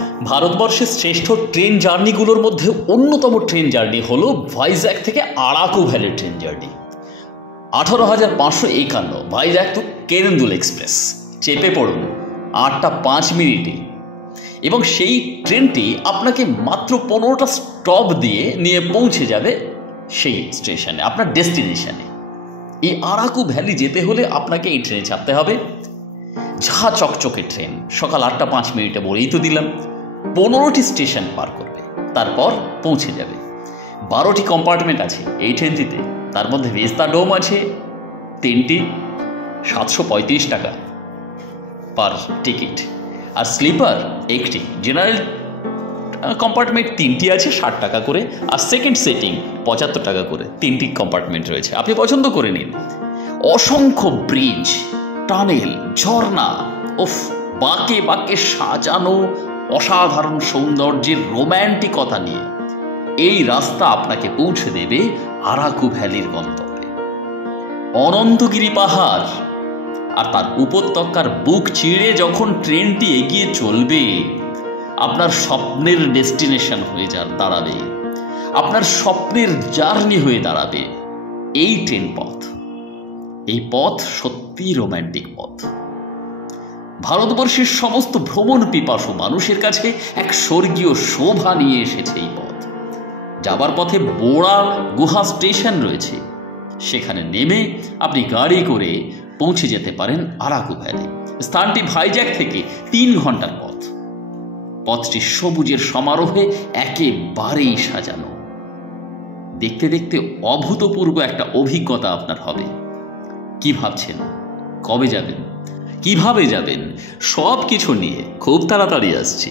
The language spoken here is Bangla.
ভারতবর্ষের শ্রেষ্ঠ ট্রেন জার্নিগুলোর মধ্যে অন্যতম ট্রেন জার্নি হলো ভাইজ্যাক থেকে Araku valley train journey. 18,551 Vizag to Kirandul express. চেপে পড়ুন 8টা 5 মিনিটে, এবং সেই ট্রেনটি আপনাকে মাত্র 15টা স্টপ দিয়ে নিয়ে পৌঁছে যাবে সেই স্টেশনে, আপনার ডেস্টিনেশনে। এই আরাকু ভ্যালি যেতে হলে আপনাকে এই ট্রেনে চাপতে হবে। ঝা চকচকে ট্রেন, সকাল 8টা 5 মিনিটে বলেই তো দিলাম। 15টি স্টেশন পার করবে, তারপর পৌঁছে যাবে। 12টি কম্পার্টমেন্ট আছে এই ট্রেনটিতে, তার মধ্যে ভেস্তা ডোম আছে 3টি, 735 টাকা পার টিকিট, আর স্লিপার 1টি। জেনারেল কম্পার্টমেন্ট 3টি আছে 60 টাকা করে, আর সেকেন্ড সেটিং 75 টাকা করে। 3টি কম্পার্টমেন্ট রয়েছে, আপনি পছন্দ করে নিন। অসংখ্য ব্রিজ, টানেল, ঝর্ণা, বাঁকে বাঁকে সাজানো অসাধারণ সৌন্দর্যের রোম্যান্টিকতা নিয়ে এই রাস্তা আপনাকে পৌঁছে দেবে আরাকু ভ্যালির গন্তব্যে। অনন্তগিরি পাহাড় আর তার উপত্যকার বুক চিড়ে যখন ট্রেনটি এগিয়ে চলবে, আপনার স্বপ্নের ডেস্টিনেশন হয়ে দাঁড়াবে, আপনার স্বপ্নের জার্নি হয়ে দাঁড়াবে এই ট্রেন পথ। এই পথ সত্যিই রোম্যান্টিক পথ। ভারতবর্ষের সমস্ত ভ্রমণ পিপাসু মানুষের কাছে এক স্বর্গীয় শোভা নিয়ে এসেছে এই পথ। যাবার পথে বোড়া গুহা স্টেশন রয়েছে, সেখানে নেমে আপনি গাড়ি করে পৌঁছে যেতে পারেন আরাকু ভ্যালি। স্থানটি ভাইজ্যাক থেকে 3 ঘন্টার পথ। পথটি সবুজের সমারোহে একেবারেই সাজানো। দেখতে দেখতে অভূতপূর্ব একটা অভিজ্ঞতা আপনার হবে। কি ভাবছেন, কবে যাবেন, কিভাবে যাবেন, সব কিছু নিয়ে খুব তাড়াতাড়ি আসছি।